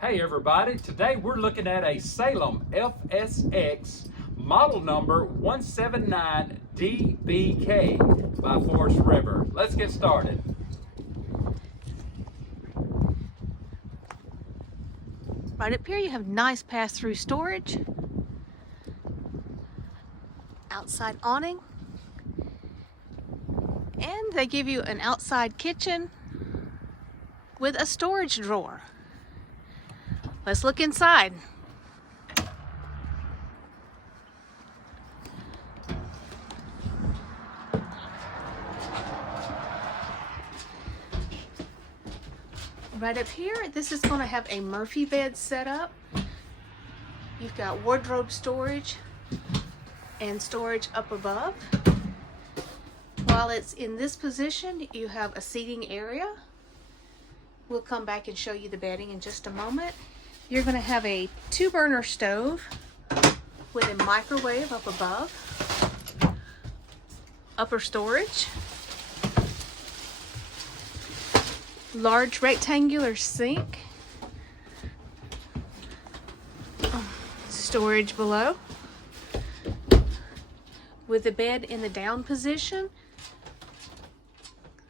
Hey everybody, today we're looking at a Salem FSX model number 179DBK by Forest River. Let's get started. Right up here you have nice pass-through storage, outside awning, and they give you an outside kitchen with a storage drawer. Let's look inside. Right up here, this is going to have a Murphy bed set up. You've got wardrobe storage and storage up above. While it's in this position, you have a seating area. We'll come back and show you the bedding in just a moment. You're going to have a 2-burner stove with a microwave up above. Upper storage. Large rectangular sink. Storage below. With the bed in the down position,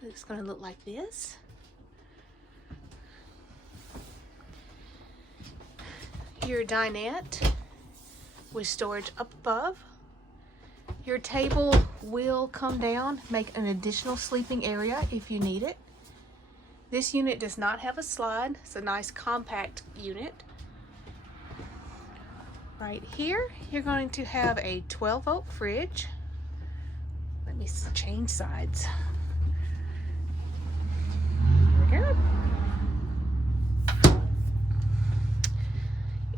it's going to look like this. Your dinette with storage up above. Your table will come down, make an additional sleeping area if you need it. This unit does not have a slide. It's a nice compact unit. Right here, you're going to have a 12-volt fridge. Let me change sides. There we go.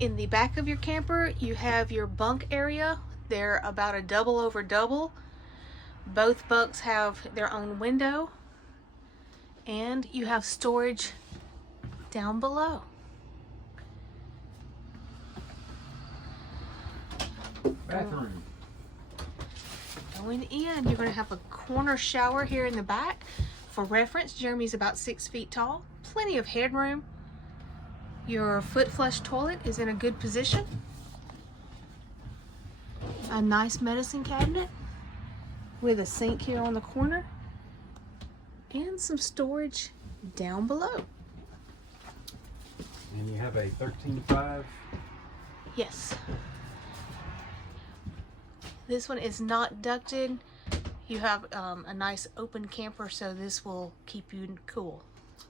In the back of your camper, you have your bunk area. They're about a double over double. Both bunks have their own window. And you have storage down below. Bathroom. Going in, you're going to have a corner shower here in the back. For reference, Jeremy's about 6 feet tall. Plenty of headroom. Your foot flush toilet is in a good position. A nice medicine cabinet with a sink here on the corner. And some storage down below. And you have a 13.5. Yes. This one is not ducted. You have a nice open camper, so this will keep you cool.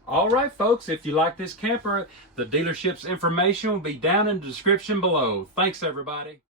All right, folks, if you like this camper, the dealership's information will be down in the description below. Thanks, everybody.